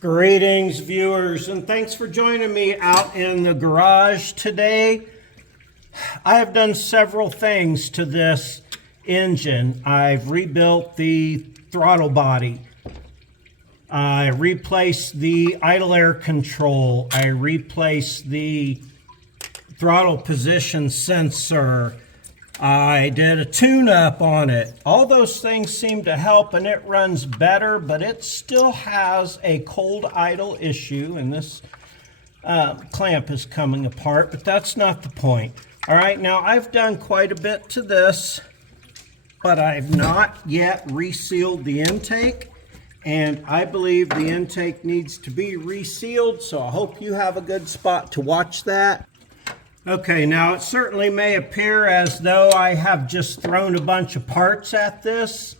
Greetings, viewers, and thanks for joining me out in the garage today. I have done several things to this engine. I've rebuilt the throttle body. I replaced the idle air control. I replaced the throttle position sensor. I did a tune-up on it. All those things seem to help and it runs better, but it still has a cold idle issue, and this clamp is coming apart, but that's not the point. All right, now I've done quite a bit to this, but I've not yet resealed the intake, and I believe the intake needs to be resealed, so I hope you have a good spot to watch that. Okay, now it certainly may appear as though I have just thrown a bunch of parts at this,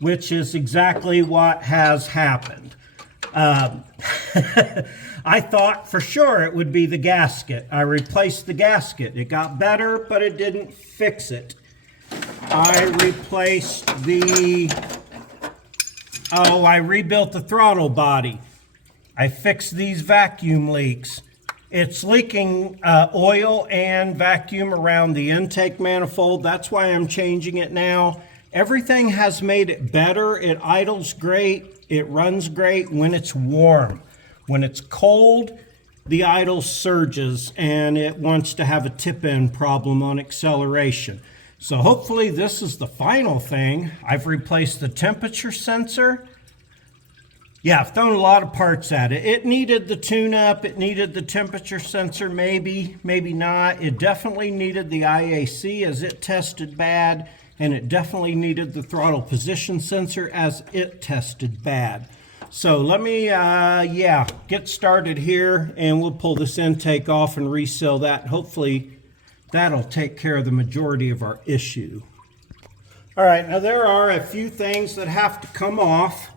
which is exactly what has happened. I thought for sure it would be the gasket. I replaced the gasket. It got better, but it didn't fix it. I replaced I rebuilt the throttle body. I fixed these vacuum leaks. It's leaking oil and vacuum around the intake manifold. That's why I'm changing it now. Everything has made it better. It idles great. It runs great when it's warm. When it's cold, the idle surges and it wants to have a tip-in problem on acceleration. So hopefully this is the final thing. I've replaced the temperature sensor. Yeah, I've thrown a lot of parts at it. It needed the tune-up, it needed the temperature sensor, maybe not. It definitely needed the IAC as it tested bad, and it definitely needed the throttle position sensor as it tested bad. So let me, get started here, and we'll pull this intake off and reseal that. Hopefully that'll take care of the majority of our issue. All right, now there are a few things that have to come off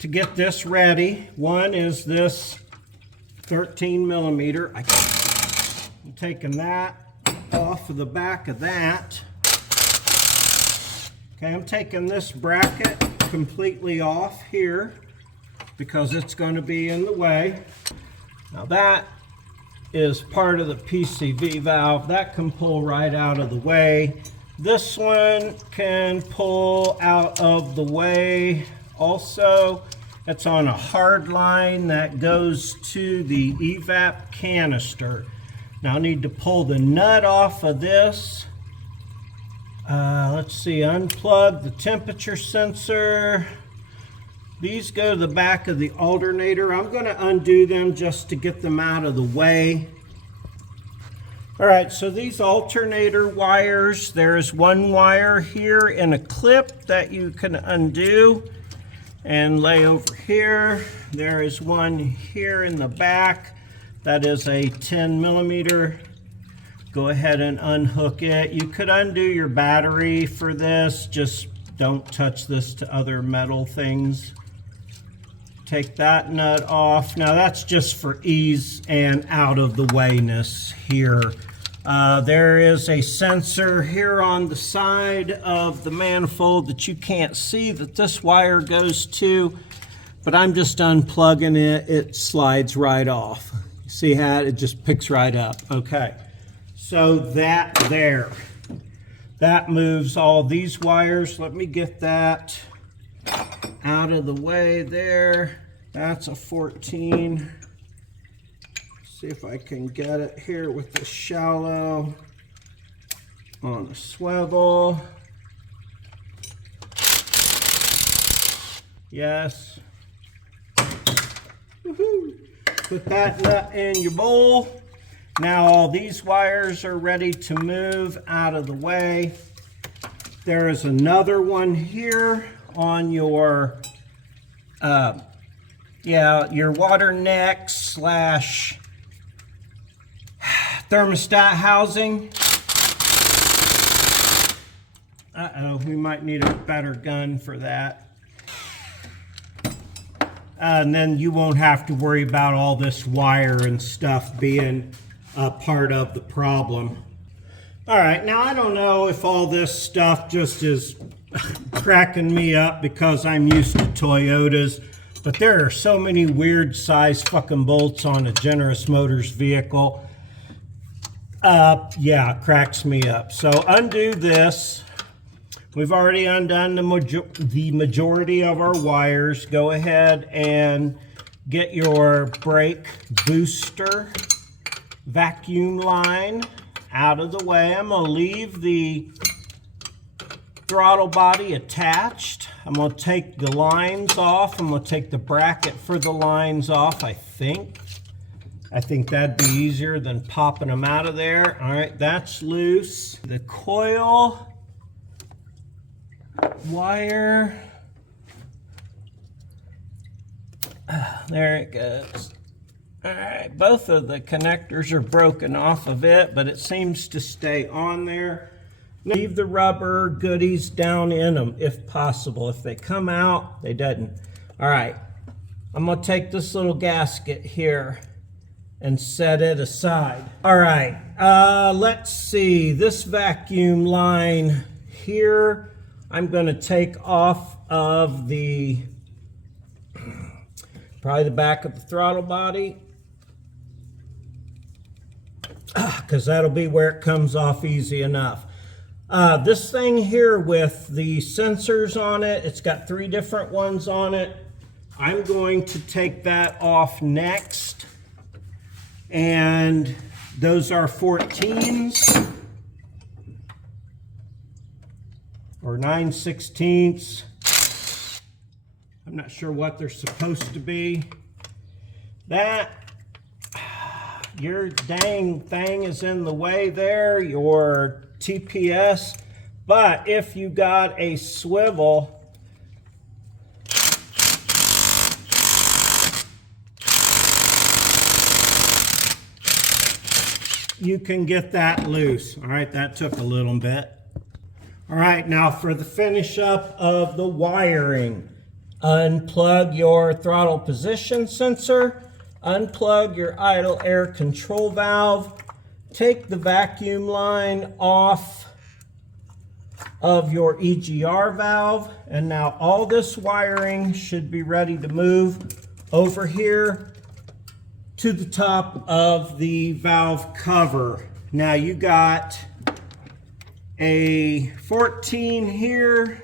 to get this ready. One is this 13 millimeter. I'm taking that off of the back of that. Okay, I'm taking this bracket completely off here because it's going to be in the way. Now that is part of the PCV valve. That can pull right out of the way. This one can pull out of the way also. It's on a hard line that goes to the evap canister. Now I need to pull the nut off of this. Let's see, unplug the temperature sensor. These go to the back of the alternator. I'm going to undo them just to get them out of the way. All right, so these alternator wires, there's one wire here in a clip that you can undo and lay over here. There is one here in the back that is a 10 millimeter. Go ahead and unhook it. You could undo your battery for this, just don't touch this to other metal things. Take that nut off. Now that's just for ease and out of the wayness here. There is a sensor here on the side of the manifold that you can't see that this wire goes to, but I'm just unplugging it. It slides right off. See how it just picks right up. Okay, so that moves all these wires. Let me get that out of the way there. That's a 14. See if I can get it here with the shallow on a swivel. Yes. Woohoo. Put that nut in your bowl. Now all these wires are ready to move out of the way. There is another one here on your your water neck slash thermostat housing. Uh-oh, we might need a better gun for that. And then you won't have to worry about all this wire and stuff being a part of the problem. All right, now I don't know if all this stuff just is cracking me up because I'm used to Toyotas. but there are so many weird size fucking bolts on a Generous Motors vehicle. Yeah, it cracks me up. So undo this. We've already undone the majority of our wires. Go ahead and get your brake booster vacuum line out of the way. I'm going to leave the throttle body attached. I'm going to take the lines off. I'm going to take the bracket for the lines off, I think. I think that'd be easier than popping them out of there. All right, that's loose. The coil wire. There it goes. All right, both of the connectors are broken off of it, but it seems to stay on there. Leave the rubber goodies down in them if possible. If they come out, they doesn't. All right, I'm gonna take this little gasket here and set it aside. All right, let's see, this vacuum line here, I'm gonna take off of probably the back of the throttle body, because that'll be where it comes off easy enough. This thing here with the sensors on it, it's got 3 different ones on it. I'm going to take that off next. And those are 14s or 9/16. I'm not sure what they're supposed to be. That, your dang thing is in the way there, your TPS. But if you got a swivel, you can get that loose. All right, that took a little bit. All right, now for the finish up of the wiring. Unplug your throttle position sensor, unplug your idle air control valve, take the vacuum line off of your EGR valve, and now all this wiring should be ready to move over here to the top of the valve cover. Now you got a 14 here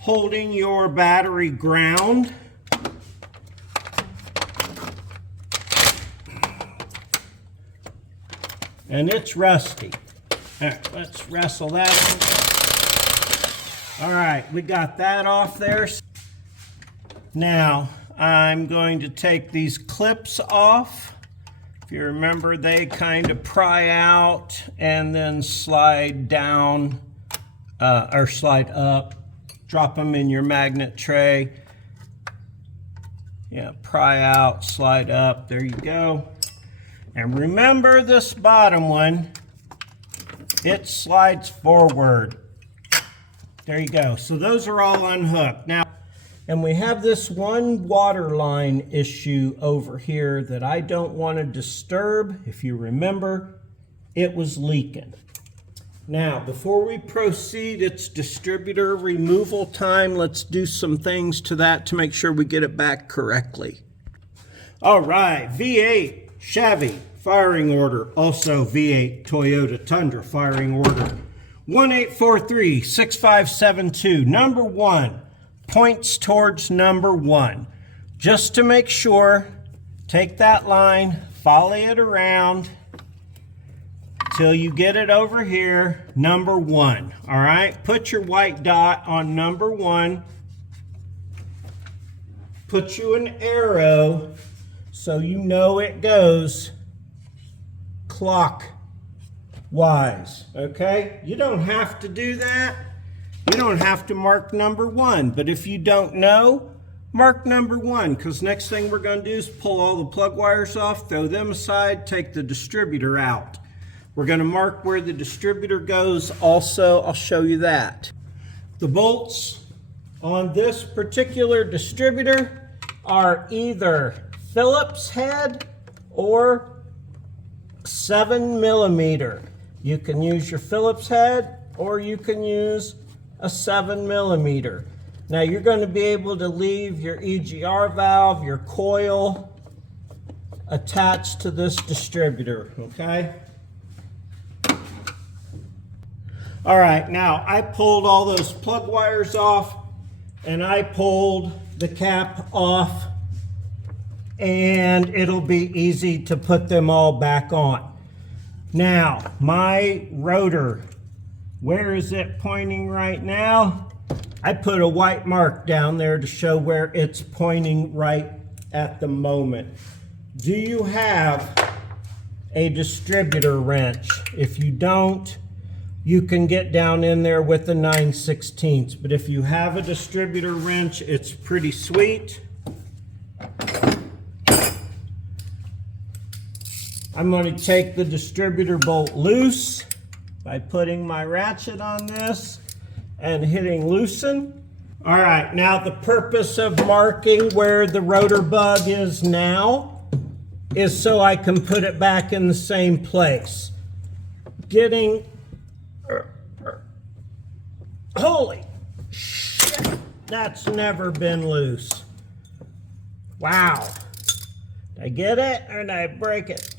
holding your battery ground. And it's rusty. All right, let's wrestle that. All right, we got that off there. Now, I'm going to take these clips off. If you remember, they kind of pry out and then slide down or slide up. Drop them in your magnet tray. Yeah, pry out, slide up. There you go. And remember this bottom one, it slides forward. There you go. So those are all unhooked. Now, and we have this one water line issue over here that I don't want to disturb. If you remember, it was leaking. Now, before we proceed, it's distributor removal time. Let's do some things to that to make sure we get it back correctly. All right, V8 Chevy firing order. Also V8 Toyota Tundra firing order. 1843-6572. Number 1 points towards number 1. Just to make sure, take that line, follow it around till you get it over here, number 1. All right, put your white dot on number 1. Put you an arrow so you know it goes clockwise, okay? You don't have to do that. You don't have to mark number 1, but if you don't know, mark number 1, because next thing we're going to do is pull all the plug wires off, throw them aside, take the distributor out. We're going to mark where the distributor goes also. I'll show you that. The bolts on this particular distributor are either Phillips head or 7mm. You can use your Phillips head or you can use a 7mm. Now you're going to be able to leave your EGR valve, your coil attached to this distributor, okay? All right, now I pulled all those plug wires off and I pulled the cap off, and it'll be easy to put them all back on. Now, my rotor, where is it pointing right now? I put a white mark down there to show where it's pointing right at the moment. Do you have a distributor wrench? If you don't, you can get down in there with the 9/16. But if you have a distributor wrench, it's pretty sweet. I'm going to take the distributor bolt loose by putting my ratchet on this and hitting loosen. All right, now the purpose of marking where the rotor bug is now is so I can put it back in the same place. Holy shit, that's never been loose. Wow. Did I get it or did I break it?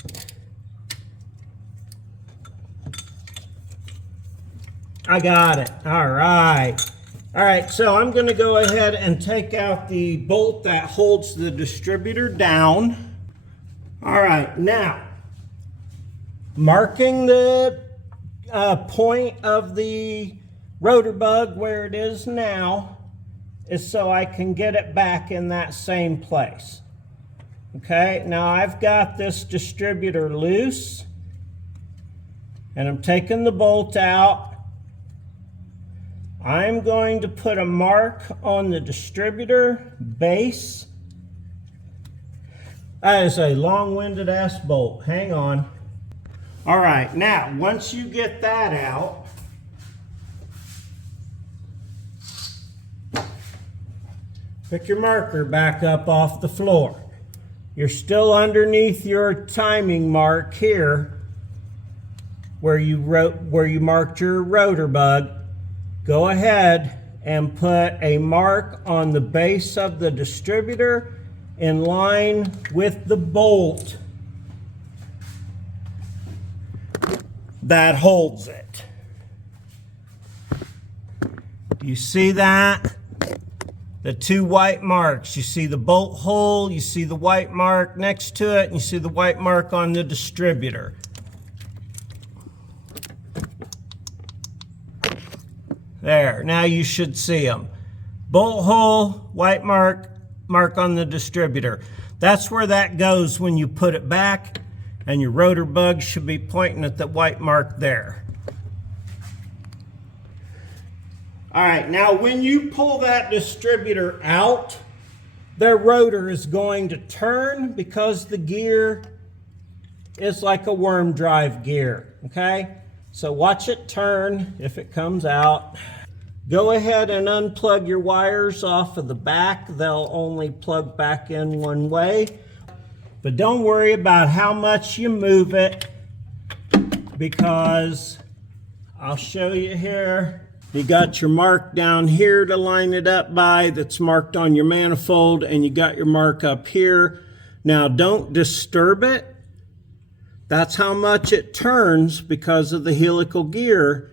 I got it. All right. All right, so I'm going to go ahead and take out the bolt that holds the distributor down. All right, now, marking the point of the rotor bug where it is now is so I can get it back in that same place. Okay, now I've got this distributor loose, and I'm taking the bolt out. I'm going to put a mark on the distributor base. That is a long-winded ass bolt. Hang on. All right, now once you get that out, pick your marker back up off the floor. You're still underneath your timing mark here where you marked your rotor bug. Go ahead and put a mark on the base of the distributor in line with the bolt that holds it. Do you see that? The two white marks. You see the bolt hole, you see the white mark next to it, and you see the white mark on the distributor. There, now you should see them. Bolt hole, white mark, mark on the distributor. That's where that goes when you put it back, and your rotor bug should be pointing at the white mark there. All right, now when you pull that distributor out, the rotor is going to turn because the gear is like a worm drive gear, okay? So watch it turn if it comes out. Go ahead and unplug your wires off of the back. They'll only plug back in one way. But don't worry about how much you move it, because I'll show you here. You got your mark down here to line it up by that's marked on your manifold, and you got your mark up here. Now don't disturb it. That's how much it turns because of the helical gear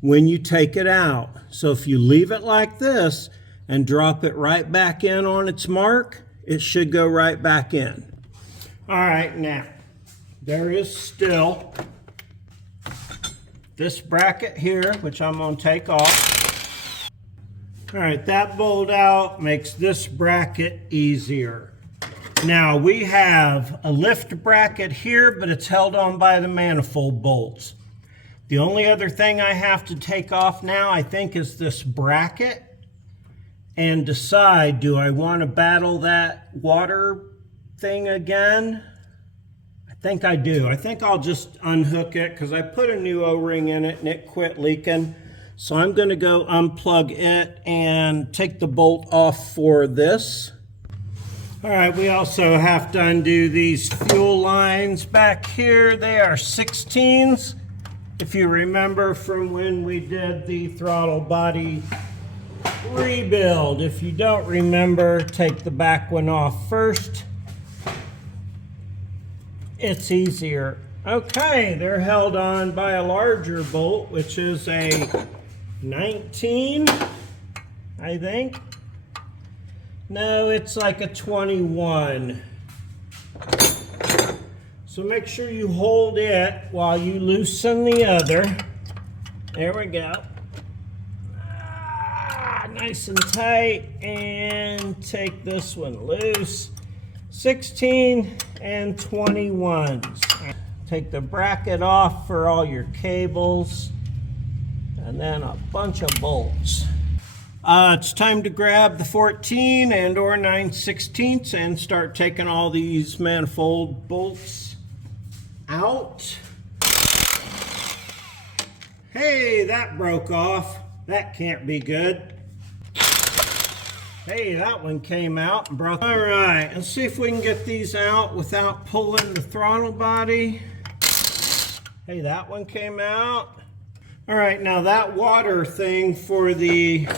when you take it out. So if you leave it like this and drop it right back in on its mark, it should go right back in. All right, now, there is still this bracket here, which I'm going to take off. All right, that bolt out makes this bracket easier. Now, we have a lift bracket here, but it's held on by the manifold bolts. The only other thing I have to take off now, I think, is this bracket and decide, do I want to battle that water thing again? I think I do. I think I'll just unhook it because I put a new O-ring in it and it quit leaking. So I'm going to go unplug it and take the bolt off for this. All right, we also have to undo these fuel lines back here. They are 16s. If you remember from when we did the throttle body rebuild. If you don't remember, take the back one off first. It's easier. Okay, they're held on by a larger bolt, which is a 19, I think. No, it's like a 21. So make sure you hold it while you loosen the other. There we go. Nice and tight, and take this one loose. 16 and 21s. Take the bracket off for all your cables, and then a bunch of bolts. It's time to grab the 14 and or 9/16 and start taking all these manifold bolts out. Hey, that broke off. That can't be good. Hey, that one came out and broke. All right, let's see if we can get these out without pulling the throttle body. Hey, that one came out. All right, now that water thing for the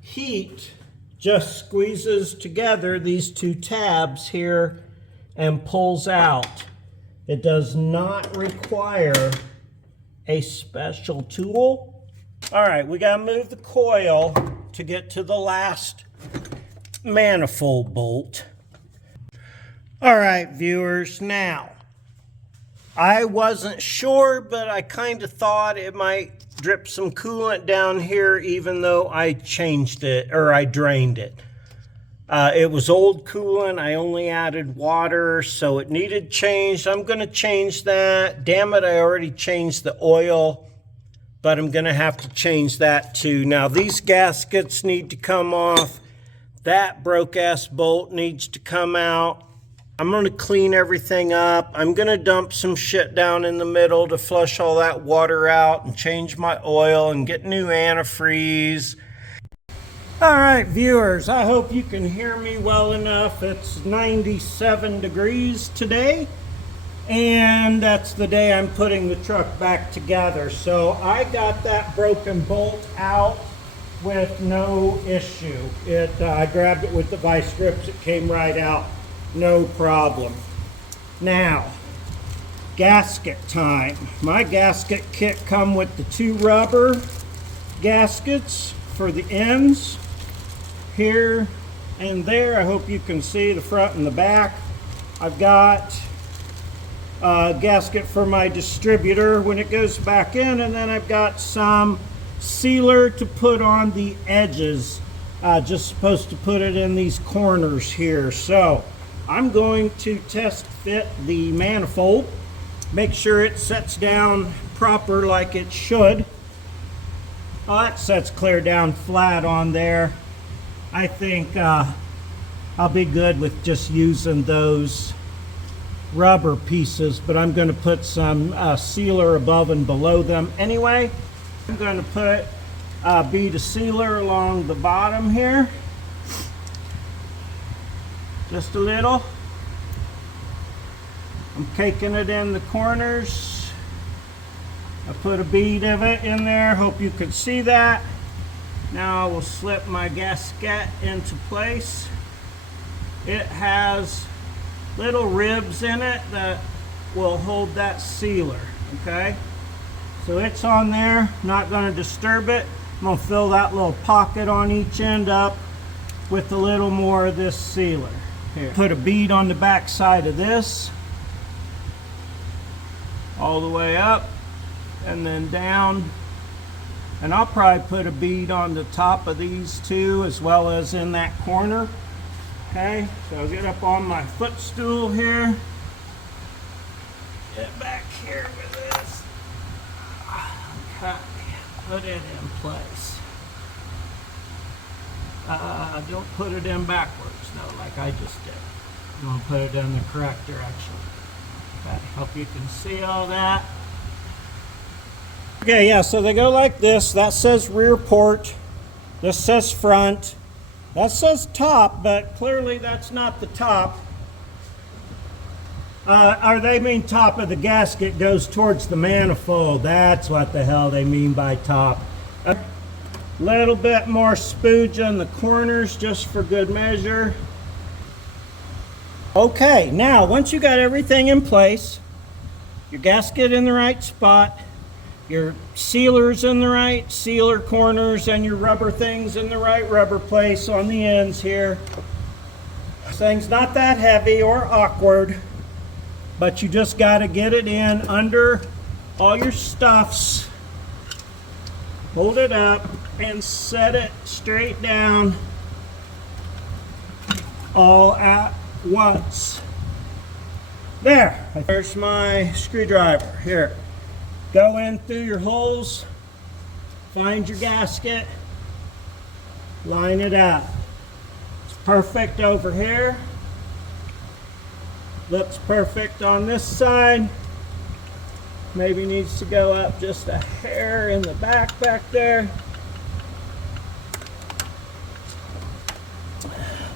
heat just squeezes together these two tabs here and pulls out. It does not require a special tool. All right, we gotta move the coil to get to the last manifold bolt. All right, viewers, now, I wasn't sure, but I kind of thought it might drip some coolant down here even though I changed it, or I drained it. It was old coolant. I only added water, so it needed changed. I'm gonna change that. Damn it, I already changed the oil, but I'm gonna have to change that too. Now these gaskets need to come off. That broke-ass bolt needs to come out. I'm gonna clean everything up. I'm gonna dump some shit down in the middle to flush all that water out and change my oil and get new antifreeze. All right, viewers, I hope you can hear me well enough. It's 97 degrees today, and that's the day I'm putting the truck back together. So I got that broken bolt out with no issue. I grabbed it with the vice grips. It came right out, no problem. Now, gasket time. My gasket kit come with the 2 rubber gaskets for the ends here and there. I hope you can see the front and the back. I've got a gasket for my distributor when it goes back in, and then I've got some sealer to put on the edges. Just supposed to put it in these corners here. So I'm going to test fit the manifold, make sure it sets down proper like it should. Oh, that sets clear down flat on there. I think I'll be good with just using those rubber pieces, but I'm going to put some sealer above and below them anyway. I'm going to put a bead of sealer along the bottom here, just a little. I'm caking it in the corners. I put a bead of it in there, hope you can see that. Now I will slip my gasket into place. It has little ribs in it that will hold that sealer, okay? So it's on there, not gonna disturb it. I'm gonna fill that little pocket on each end up with a little more of this sealer. Here, put a bead on the back side of this, all the way up and then down. And I'll probably put a bead on the top of these two as well as in that corner. Okay, so I'll get up on my footstool here. Get back here with this. Okay, put it in place. Don't put it in backwards, no, like I just did. I'm gonna put it in the correct direction. Okay, hope you can see all that. Okay, yeah, so they go like this. That says rear port. This says front. That says top, but clearly that's not the top. Or they mean top of the gasket goes towards the manifold. That's what the hell they mean by top. Little bit more spooge on the corners just for good measure. Okay, now once you got everything in place, your gasket in the right spot, your sealers in the right sealer corners, and your rubber things in the right rubber place on the ends here. This thing's not that heavy or awkward, but you just got to get it in under all your stuffs. Hold it up and set it straight down all at once. There, there's my screwdriver. Here, go in through your holes, find your gasket, line it up. It's perfect over here. Looks perfect on this side. Maybe needs to go up just a hair in the back there.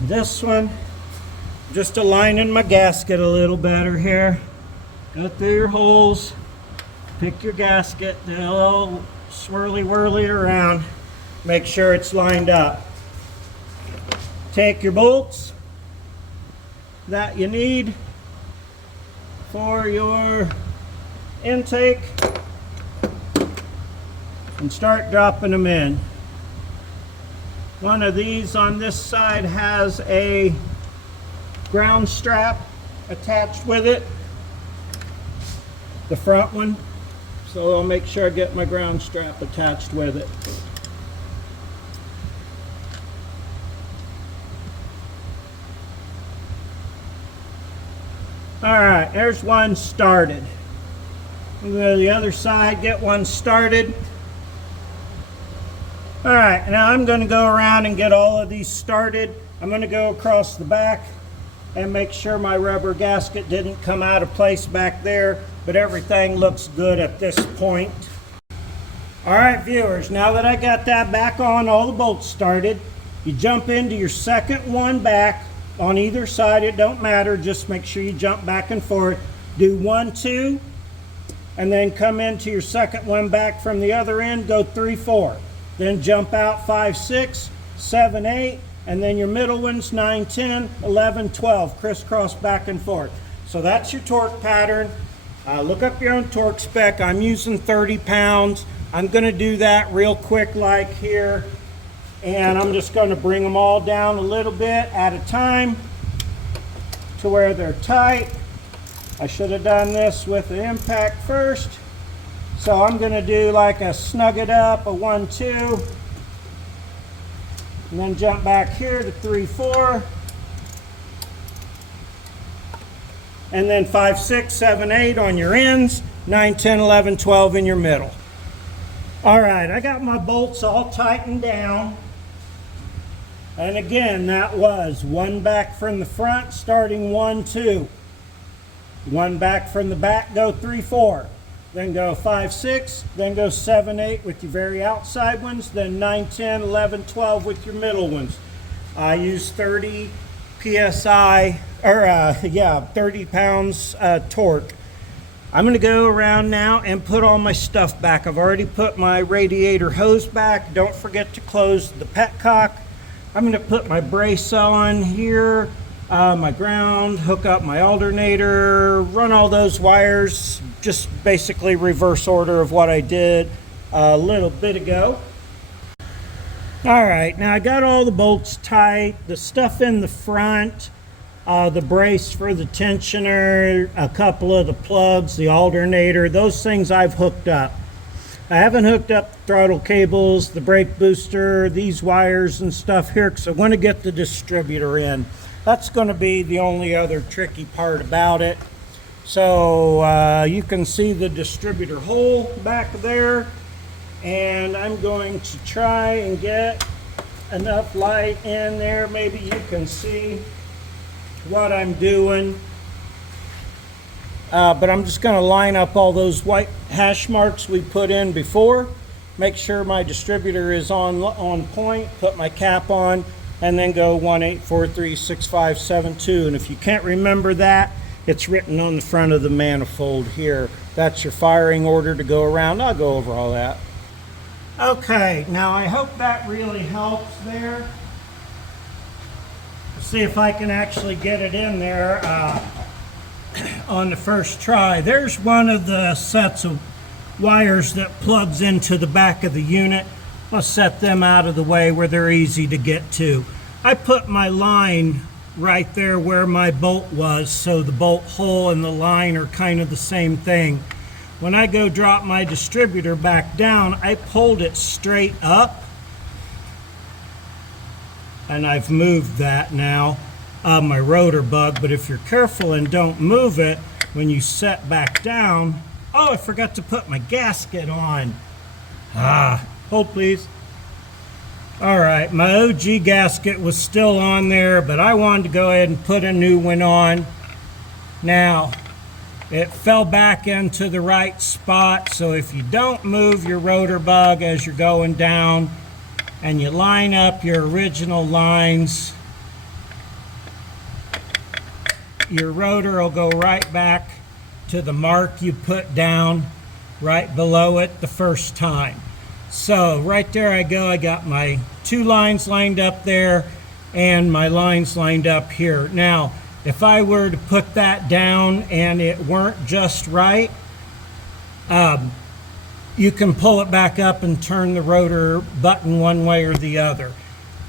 This one, just aligning my gasket a little better here. Go through your holes, pick your gasket, do a little swirly whirly around, make sure it's lined up. Take your bolts that you need for your intake and start dropping them in. One of these on this side has a ground strap attached with it, the front one, so I'll make sure I get my ground strap attached with it. Alright, there's one started. I'm going to go to the other side, get one started. Alright, now I'm going to go around and get all of these started. I'm going to go across the back and make sure my rubber gasket didn't come out of place back there, but everything looks good at this point. Alright viewers, now that I got that back on, all the bolts started, you jump into your second one back on either side. It don't matter, just make sure you jump back and forth. Do 1, 2, and then come into your second one back from the other end, go 3, 4. Then jump out 5, 6, 7, 8, and then your middle ones 9, 10, 11, 12, crisscross back and forth. So that's your torque pattern. Look up your own torque spec. I'm using 30 pounds. I'm going to do that real quick like here, and I'm just going to bring them all down a little bit at a time to where they're tight. I should have done this with the impact first. So I'm going to do like a snug it up, a 1, 2, and then jump back here to 3, 4, and then 5, 6, 7, 8 on your ends, 9, 10, 11, 12 in your middle. All right, I got my bolts all tightened down. And again, that was one back from the front, starting 1, 2. One back from the back, go 3, 4. Then go 5, 6, then go 7, 8 with your very outside ones, then 9, 10, 11, 12 with your middle ones. I use 30 PSI, or 30 pounds torque. I'm gonna go around now and put all my stuff back. I've already put my radiator hose back. Don't forget to close the petcock. I'm gonna put my brace on here, my ground, hook up my alternator, run all those wires, just basically reverse order of what I did a little bit ago. All right, now I got all the bolts tight, the stuff in the front, the brace for the tensioner, a couple of the plugs, the alternator, those things I've hooked up. I haven't hooked up the throttle cables, the brake booster, these wires and stuff here, because I want to get the distributor in. That's going to be the only other tricky part about it. So you can see the distributor hole back there, and I'm going to try and get enough light in there. Maybe you can see what I'm doing. But I'm just going to line up all those white hash marks we put in before, make sure my distributor is on point, put my cap on, and then go 1, 8, 4, 3, 6, 5, 7, 2. And if you can't remember that, it's written on the front of the manifold here. That's your firing order to go around. I'll go over all that. Okay, now I hope that really helps there. See if I can actually get it in there on the first try. There's one of the sets of wires that plugs into the back of the unit. I'll set them out of the way where they're easy to get to. I put my line right there where my bolt was, so the bolt hole and the line are kind of the same thing. When I go drop my distributor back down, I pulled it straight up, and I've moved that now, my rotor bug. But if you're careful and don't move it, when you set back down, oh, I forgot to put my gasket on. Hold please. All right, my OG gasket was still on there, but I wanted to go ahead and put a new one on. Now, it fell back into the right spot, so if you don't move your rotor bug as you're going down and you line up your original lines, your rotor will go right back to the mark you put down right below it the first time. So right there I go. I got my two lines lined up there and my lines lined up here. Now, if I were to put that down and it weren't just right, you can pull it back up and turn the rotor button one way or the other.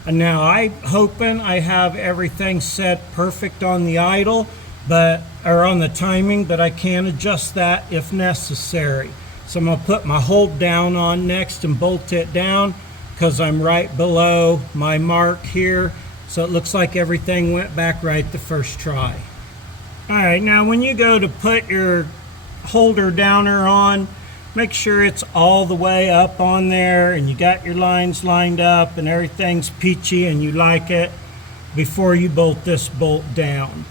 And now I'm hoping I have everything set perfect on the idle, or on the timing, but I can adjust that if necessary. So I'm going to put my hold down on next and bolt it down because I'm right below my mark here. So it looks like everything went back right the first try. All right, now when you go to put your holder downer on, make sure it's all the way up on there and you got your lines lined up and everything's peachy and you like it before you bolt this bolt down.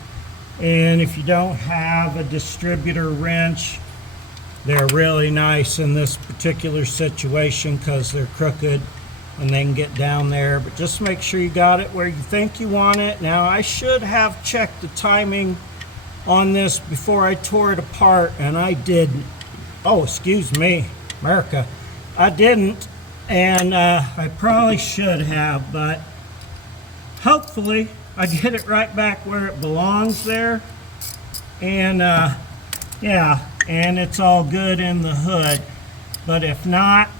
And if you don't have a distributor wrench, they're really nice in this particular situation because they're crooked and they can get down there. But just make sure you got it where you think you want it. Now, I should have checked the timing on this before I tore it apart, and I didn't. Oh, excuse me, America. I didn't, and I probably should have, but hopefully I get it right back where it belongs there. And yeah, and it's all good in the hood. But if not,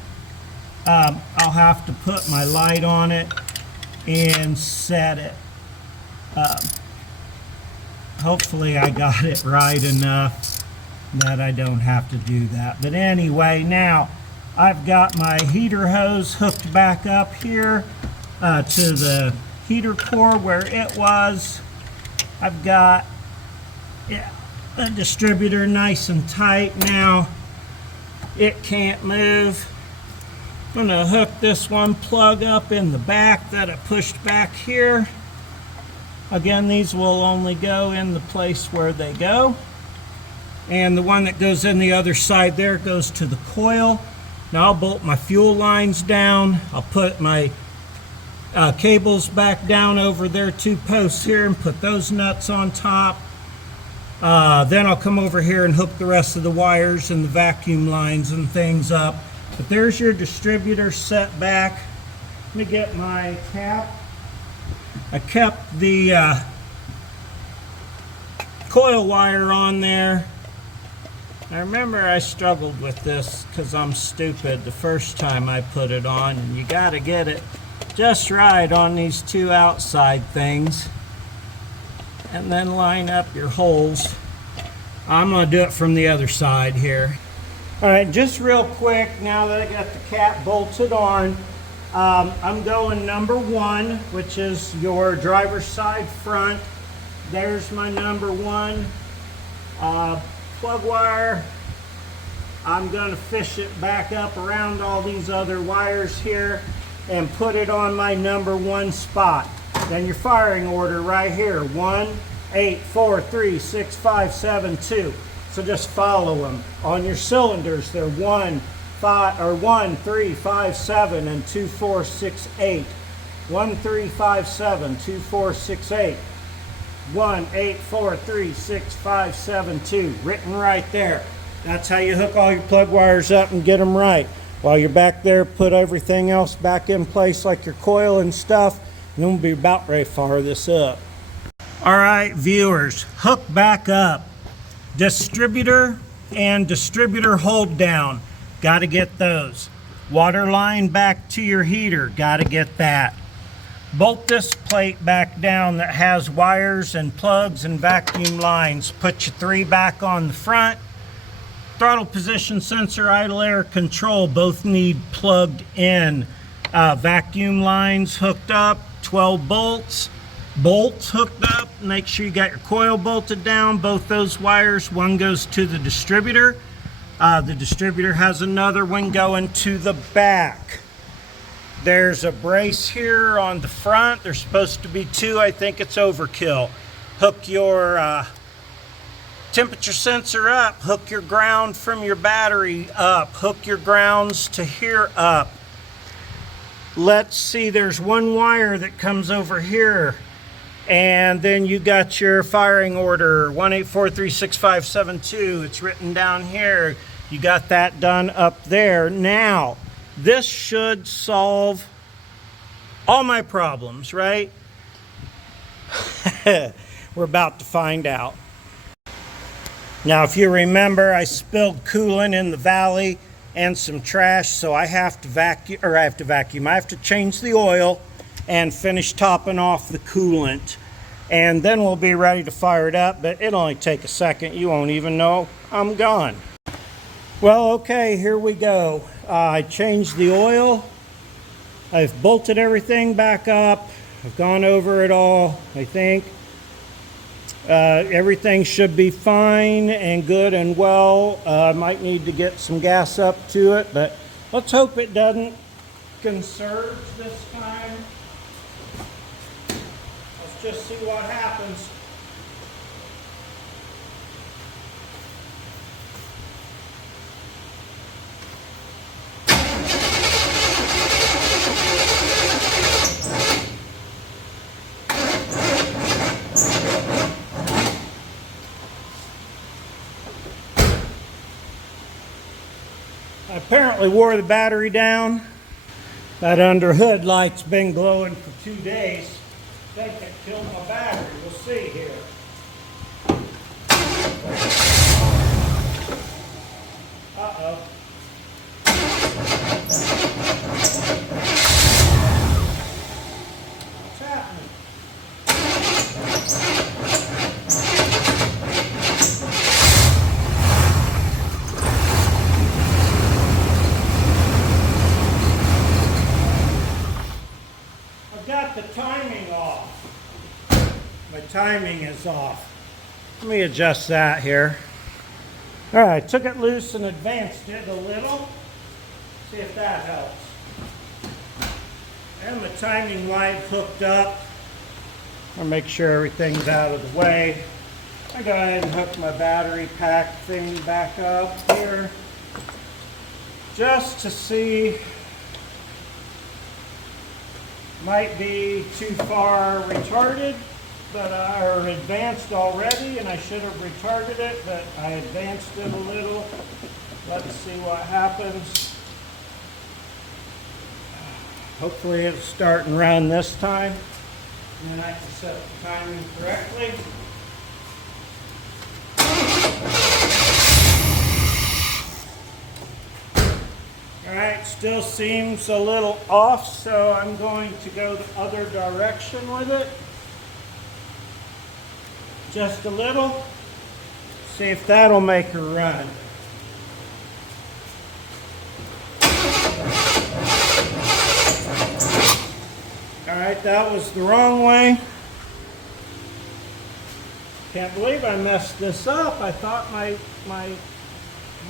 I'll have to put my light on it and set it. Hopefully I got it right enough that I don't have to do that. But anyway, now I've got my heater hose hooked back up here to the heater core where it was. I've got the distributor nice and tight now. It can't move. I'm going to hook this one plug up in the back that I pushed back here. Again, these will only go in the place where they go. And the one that goes in the other side there goes to the coil. Now I'll bolt my fuel lines down. I'll put my cables back down over their two posts here and put those nuts on top. Then I'll come over here and hook the rest of the wires and the vacuum lines and things up. But there's your distributor set back. Let me get my cap. I kept the coil wire on there. I remember I struggled with this because I'm stupid the first time I put it on, and you got to get it just right on these two outside things and then line up your holes. I'm going to do it from the other side here. All right, just real quick, now that I got the cap bolted on, I'm going number one, which is your driver's side front. There's my number one plug wire. I'm going to fish it back up around all these other wires here and put it on my number one spot. Then your firing order right here, 1, 8, 4, 3, 6, 5, 7, 2. So just follow them. On your cylinders, they're 1, 3, 5, 7, and 2, 4, 6, 8. 1, 3, 5, 7, 2, 4, 6, 8. 1, 8, 4, 3, 6, 5, 7, 2. Written right there. That's how you hook all your plug wires up and get them right. While you're back there, put everything else back in place like your coil and stuff, and then we'll be about ready to fire this up. All right, viewers, hook back up. Distributor and distributor hold down, got to get those. Water line back to your heater, got to get that. Bolt this plate back down that has wires and plugs and vacuum lines. Put your 3 back on the front. Throttle position sensor, idle air control, both need plugged in. Vacuum lines hooked up, 12 bolts. Bolts hooked up, make sure you got your coil bolted down, both those wires. One goes to the distributor. The distributor has another one going to the back. There's a brace here on the front. There's supposed to be 2. I think it's overkill. Hook your temperature sensor up. Hook your ground from your battery up. Hook your grounds to here up. Let's see, there's one wire that comes over here. And then you got your firing order, 184365572. It's written down here. You got that done up there. Now, this should solve all my problems, right? We're about to find out. Now, if you remember, I spilled coolant in the valley and some trash, so I have to vacuum. I have to change the oil and finish topping off the coolant. And then we'll be ready to fire it up, but it'll only take a second. You won't even know I'm gone. Well, okay, here we go. I changed the oil. I've bolted everything back up. I've gone over it all, I think. Everything should be fine and good and well. I might need to get some gas up to it, but let's hope it doesn't conserve this time. Let's just see what happens. I apparently wore the battery down. That under hood light's been glowing for 2 days. I think it killed my battery. We'll see here. Uh-oh. What's happening? The timing off. My timing is off. Let me adjust that here. All right, took it loose and advanced it a little. See if that helps. And the timing light hooked up. I'll make sure everything's out of the way. I go ahead and hook my battery pack thing back up here just to see. Might be too far retarded, but or advanced already, and I should have retarded it, but I advanced it a little. Let's see what happens. Hopefully it'll start and run this time, and then I can set the timing correctly. Alright, still seems a little off, so I'm going to go the other direction with it. Just a little. See if that'll make her run. Alright, that was the wrong way. Can't believe I messed this up. I thought my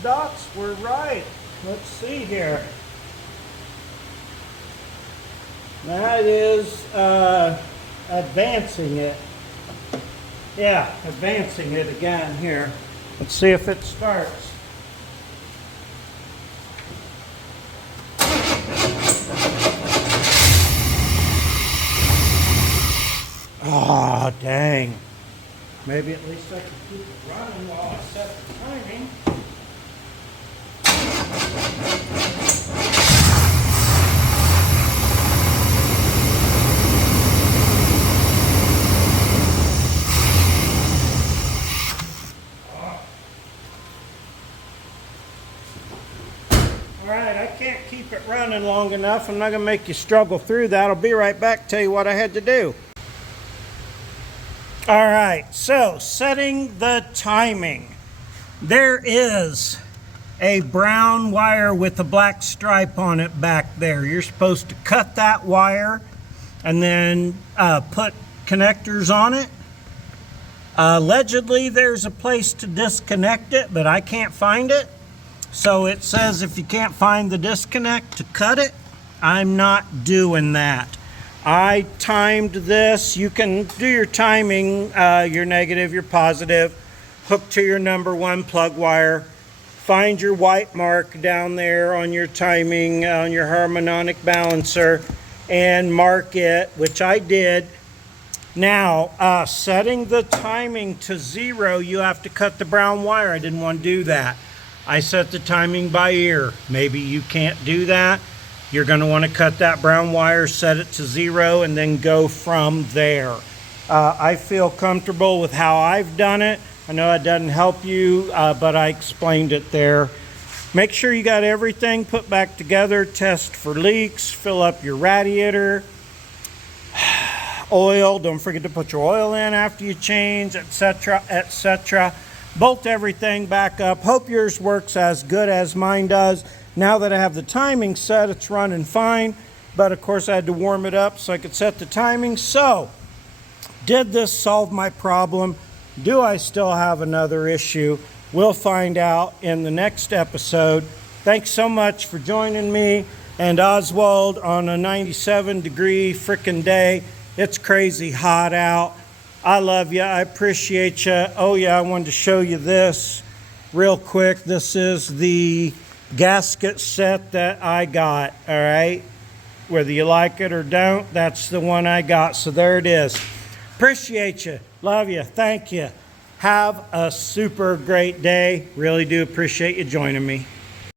dots were right. Let's see here. That is advancing it. Yeah, advancing it again here. Let's see if it starts. Oh, dang. Maybe at least I can keep it running while I set the timing. keep it running long enough. I'm not going to make you struggle through that. I'll be right back, tell you what I had to do. All right, so setting the timing. There is a brown wire with a black stripe on it back there. You're supposed to cut that wire and then put connectors on it. Allegedly, there's a place to disconnect it, but I can't find it. So it says if you can't find the disconnect to cut it, I'm not doing that. I timed this. You can do your timing, your negative, your positive, hook to your number 1 plug wire. Find your white mark down there on your timing, on your harmonic balancer, and mark it, which I did. Now, setting the timing to 0, you have to cut the brown wire. I didn't want to do that. I set the timing by ear. Maybe you can't do that. You're going to want to cut that brown wire, set it to 0, and then go from there. I feel comfortable with how I've done it. I know it doesn't help you, but I explained it there. Make sure you got everything put back together. Test for leaks. Fill up your radiator. Oil, don't forget to put your oil in after you change, etc., etc. Bolt everything back up. Hope yours works as good as mine does. Now that I have the timing set, it's running fine, but of course I had to warm it up so I could set the timing. So, did this solve my problem? Do I still have another issue? We'll find out in the next episode. Thanks so much for joining me and Oswald on a 97-degree frickin' day. It's crazy hot out. I love you. I appreciate you. Oh yeah, I wanted to show you this real quick. This is the gasket set that I got, all right? Whether you like it or don't, that's the one I got. So there it is. Appreciate you. Love you. Thank you. Have a super great day. Really do appreciate you joining me.